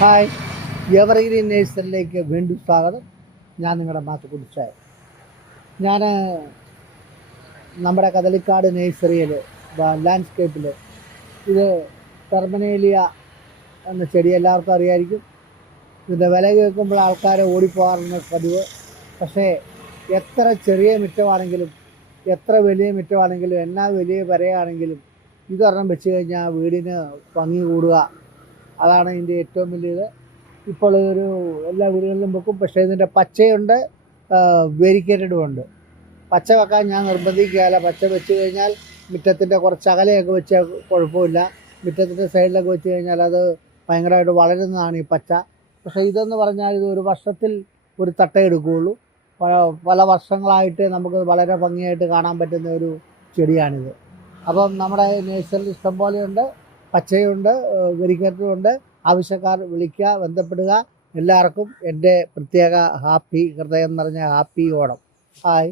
Hi, evergreen നേഴ്സറിയിലേക്ക് വീണ്ടും സ്വാഗതം. ഞാൻ നിങ്ങളുടെ മാത്തുക്കുടിച്ചായ. ഞാൻ നമ്മുടെ കദളിക്കാട് നേഴ്സറിയിൽ ലാൻഡ്സ്കേപ്പിൽ ഇത് ടെർമിനേലിയ എന്ന ചെടി എല്ലാവർക്കും അറിയായിരിക്കും. ഇതിൻ്റെ വില കേൾക്കുമ്പോൾ ആൾക്കാരെ ഓടിപ്പോകാറുണ്ട് പതിവ്. പക്ഷേ എത്ര ചെറിയ മുറ്റമാണെങ്കിലും എത്ര വലിയ മുറ്റമാണെങ്കിലും എന്നാ വലിയ വരയാണെങ്കിലും ഇതൊരെണ്ണം വെച്ച് കഴിഞ്ഞാൽ വീടിന് ഭംഗി കൂടുക. അതാണ് ഇതിൻ്റെ ഏറ്റവും വലിയത്. ഇപ്പോൾ ഒരു എല്ലാ വീടുകളിലും വെക്കും. പക്ഷേ ഇതിൻ്റെ പച്ചയുണ്ട്, വെരിക്കേറ്റഡും ഉണ്ട്. പച്ച വെക്കാൻ ഞാൻ നിർബന്ധിക്കുകയില്ല. പച്ച വെച്ച് കഴിഞ്ഞാൽ മുറ്റത്തിൻ്റെ കുറച്ച് അകലെയൊക്കെ വെച്ചാൽ കുഴപ്പമില്ല. മുറ്റത്തിൻ്റെ സൈഡിലൊക്കെ വെച്ച് കഴിഞ്ഞാൽ അത് ഭയങ്കരമായിട്ട് വളരുന്നതാണ് ഈ പച്ച. പക്ഷേ ഇതെന്ന് പറഞ്ഞാൽ ഇത് ഒരു വർഷത്തിൽ ഒരു തട്ടേ എടുക്കുകയുള്ളൂ. പല വർഷങ്ങളായിട്ട് നമുക്ക് വളരെ ഭംഗിയായിട്ട് കാണാൻ പറ്റുന്ന ഒരു ചെടിയാണിത്. അപ്പം നമ്മുടെ നേഴ്സറിയിൽ ഇഷ്ടംപോലെയുണ്ട്. പച്ചയുണ്ട്, വെരിക്കേറ്റഡും ഉണ്ട്. ആവശ്യക്കാർ വിളിക്കുക, ബന്ധപ്പെടുക. എല്ലാവർക്കും എൻ്റെ പ്രത്യേക ഹാപ്പി ഹൃദയം നിറഞ്ഞ ഹാപ്പി ഓണം. ഹായ്.